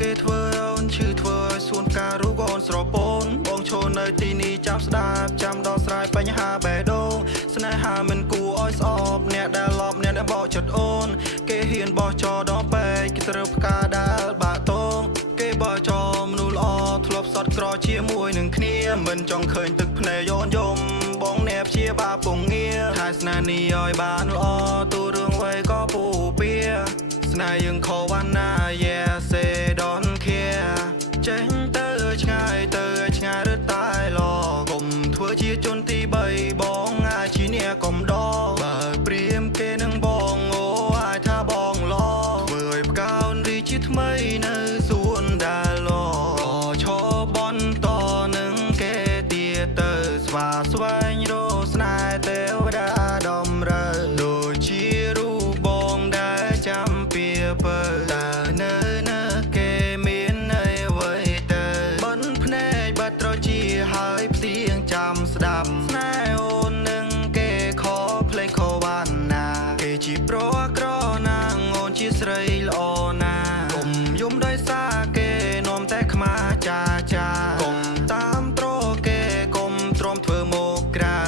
គេធ្វើអូនឈឺធ្វើឲ្យសួនផ្ការូបអូនស្រពូនបងឈរនៅទីនេះចាំស្ដាប់ចាំដោះស្រាយបញ្ហាបេះដូងស្នេហាមិនគួរឲ្យស្អប់អ្នកដែលលប់អ្នកដែលបោកចិត្តអូនគេហ៊ានបោះចោលដល់ពេកគេត្រូវផ្កាដែលបាក់តងគេបោះចោលមនុស្សល្អធ្លាប់សត់ក្រជាមួយនឹងគ្នាមិនចង់ឃើញទឹកភ្នែកយោនយំបងអ្នកព្យាបាលពងងារថែស្នេហ៍នេះឲ្យបានល្អទូរឿងអ្វីក៏ពូពៀស្នេហ៍យើងខវណ្ណា Yeah say don't care ចេញទៅឆ្ងាយរត់តែឡកុំធ្វើជាជនទី3បងអាចជាអ្នកកំដរបើព្រាមគេនឹងបងអូអាចថាបងឡធ្វើឲ្យផ្កានរីជាថ្មីនៅសួនដែលឡក៏ឈរបបន្តនឹងគេទៀតទៅស្វាស្វែងរកស្នេហ៍ទេវតាដំរើដូចជារូបបងដែលចាំពីបើតែនៅគេមានអីអ្វីទៅបិនភ្នែកបាត់ត្រជាហើយផ្ទៀងចាំស្ដាប់ស្នេហ៍អូននឹងគេខភ្លេងខវណ្ណាគេជាប្រក្រណាងអូនជាស្រីល្អណាកុំយំដោយសារគេនាំតែខ្មាស់ចាកុំតាមត្រគេកុំទ្រាំធ្វើមកក្រា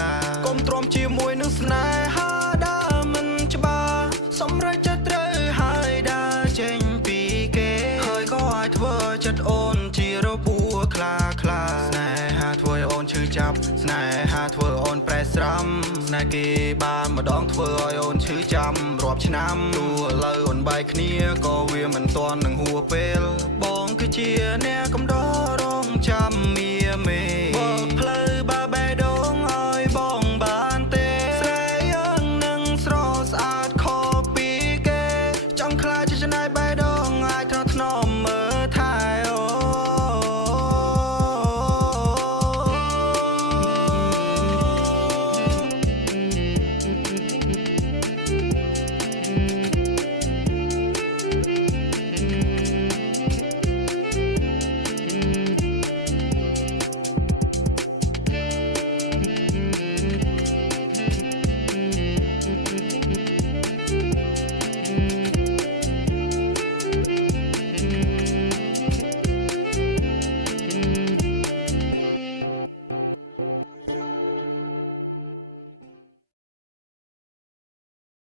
កុំទ្រាំជាមួយនឹងស្នេហាដែលមិនច្បាស់សម្រេចចិត្តត្រូវហើយដើរចេញពីគេហើយក៏អាចធ្វើចិត្តអូនជារបួសខ្លាស្នេហាធ្វើឲ្យអូនឈឺចាប់ស្នេហាធ្វើអូនប្រែស្រាំស្នេហ៍គេបានម្ដងធ្វើឲ្យអូនឈឺចាំរាប់ឆ្នាំទោះឥឡូវអូនបែកគ្នាក៏វាមិនទាន់នឹងហួសពេលបងគឺជាអ្នកកំដររងចាំមៀមេបើផ្លូវបើបេះដូងឲ្យបងបានទេស្រីយើងនឹងស្រស់ស្អាតខុសពីគេចង់ខ្លាចជាច្នៃបែ